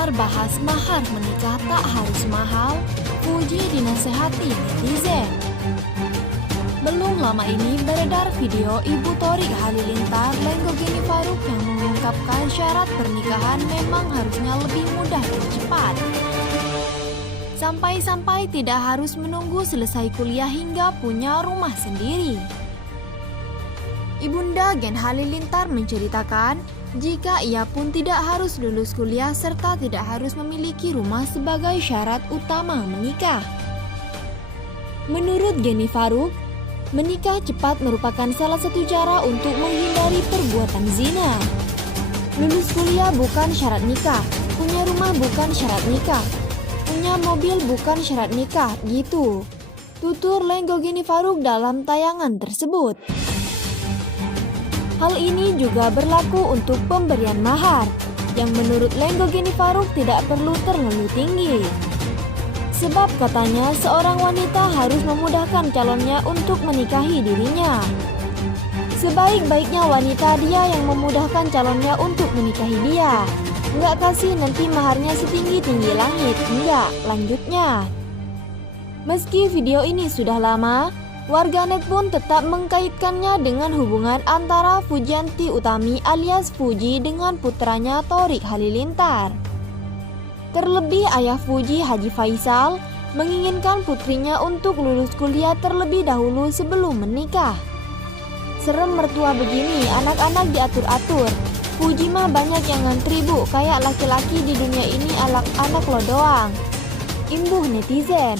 Halilintar bahas mahar menikah tak harus mahal, Fuji dinasehati netizen. Belum lama ini beredar video Ibu Thorik Halilintar Lenggogeni Faruk yang mengungkapkan syarat pernikahan memang harusnya lebih mudah dan cepat. Sampai-sampai tidak harus menunggu selesai kuliah hingga punya rumah sendiri. Ibunda Gen Halilintar menceritakan jika ia pun tidak harus lulus kuliah serta tidak harus memiliki rumah sebagai syarat utama menikah. Menurut Geni Faruk, menikah cepat merupakan salah satu cara untuk menghindari perbuatan zina. Lulus kuliah bukan syarat nikah, punya rumah bukan syarat nikah, punya mobil bukan syarat nikah, gitu. Tutur Lenggogeni Faruk dalam tayangan tersebut. Hal ini juga berlaku untuk pemberian mahar, yang menurut Lenggogeni Faruk tidak perlu terlalu tinggi. Sebab katanya seorang wanita harus memudahkan calonnya untuk menikahi dirinya. Sebaik-baiknya wanita dia yang memudahkan calonnya untuk menikahi dia. Nggak kasih nanti maharnya setinggi-tinggi langit, enggak, lanjutnya. Meski video ini sudah lama, warganet pun tetap mengkaitkannya dengan hubungan antara Fujianti Utami alias Fuji dengan putranya Thorik Halilintar. Terlebih ayah Fuji Haji Faisal menginginkan putrinya untuk lulus kuliah terlebih dahulu sebelum menikah. Serem mertua begini, anak-anak diatur-atur. Fuji mah banyak yang ngantri bu, kayak laki-laki di dunia ini anak lo doang. Imbuh netizen.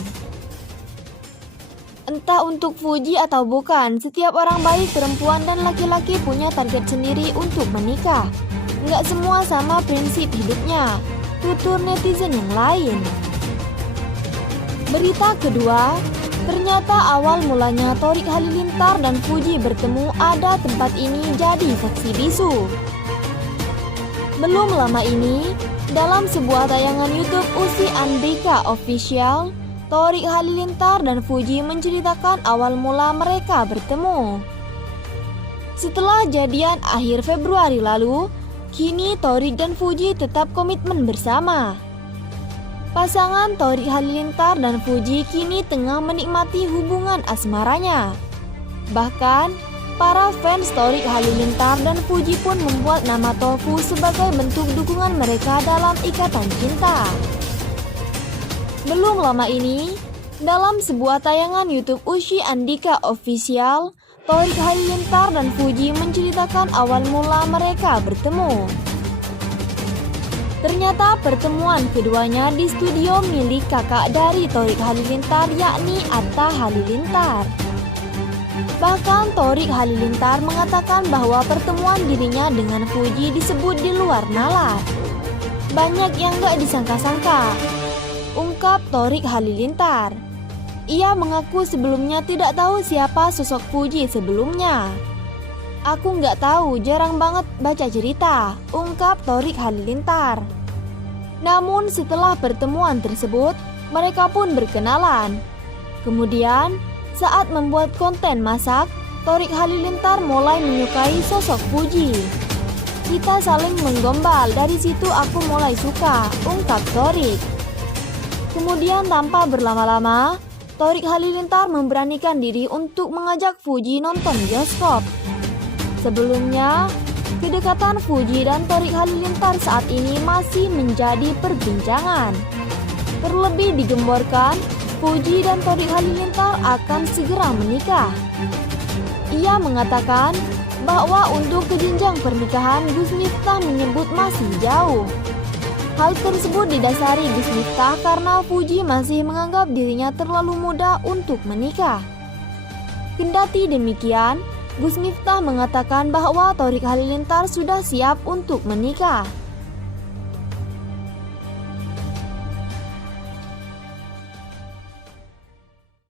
Entah untuk Fuji atau bukan, setiap orang baik perempuan dan laki-laki punya target sendiri untuk menikah. Nggak semua sama prinsip hidupnya, tutur netizen yang lain. Berita kedua, ternyata awal mulanya Thorik Halilintar dan Fuji bertemu ada tempat ini jadi saksi bisu. Belum lama ini, dalam sebuah tayangan YouTube Usi Andika Official, Thorik Halilintar dan Fuji menceritakan awal mula mereka bertemu. Setelah jadian akhir Februari lalu, kini Thorik dan Fuji tetap komitmen bersama. Pasangan Thorik Halilintar dan Fuji kini tengah menikmati hubungan asmaranya. Bahkan, para fans Thorik Halilintar dan Fuji pun membuat nama Tofu sebagai bentuk dukungan mereka dalam ikatan cinta. Belum lama ini, dalam sebuah tayangan YouTube Usi Andika Official, Thorik Halilintar dan Fuji menceritakan awal mula mereka bertemu. Ternyata pertemuan keduanya di studio milik kakak dari Thorik Halilintar yakni Atta Halilintar. Bahkan Thorik Halilintar mengatakan bahwa pertemuan dirinya dengan Fuji disebut di luar nalar. Banyak yang gak disangka-sangka, ungkap Thorik Halilintar. Ia mengaku sebelumnya tidak tahu siapa sosok Fuji sebelumnya. Aku nggak tahu, jarang banget baca cerita, ungkap Thorik Halilintar. Namun setelah pertemuan tersebut, mereka pun berkenalan. Kemudian, saat membuat konten masak, Thorik Halilintar mulai menyukai sosok Fuji. Kita saling menggombal, dari situ aku mulai suka, ungkap Thorik. Kemudian tanpa berlama-lama, Thorik Halilintar memberanikan diri untuk mengajak Fuji nonton bioskop. Sebelumnya, kedekatan Fuji dan Thorik Halilintar saat ini masih menjadi perbincangan. Terlebih digemborkan, Fuji dan Thorik Halilintar akan segera menikah. Ia mengatakan bahwa untuk ke jenjang pernikahan Gus Miftah menyebut masih jauh. Hal tersebut didasari Gus Miftah karena Fuji masih menganggap dirinya terlalu muda untuk menikah. Kendati demikian, Gus Miftah mengatakan bahwa Thorik Halilintar sudah siap untuk menikah.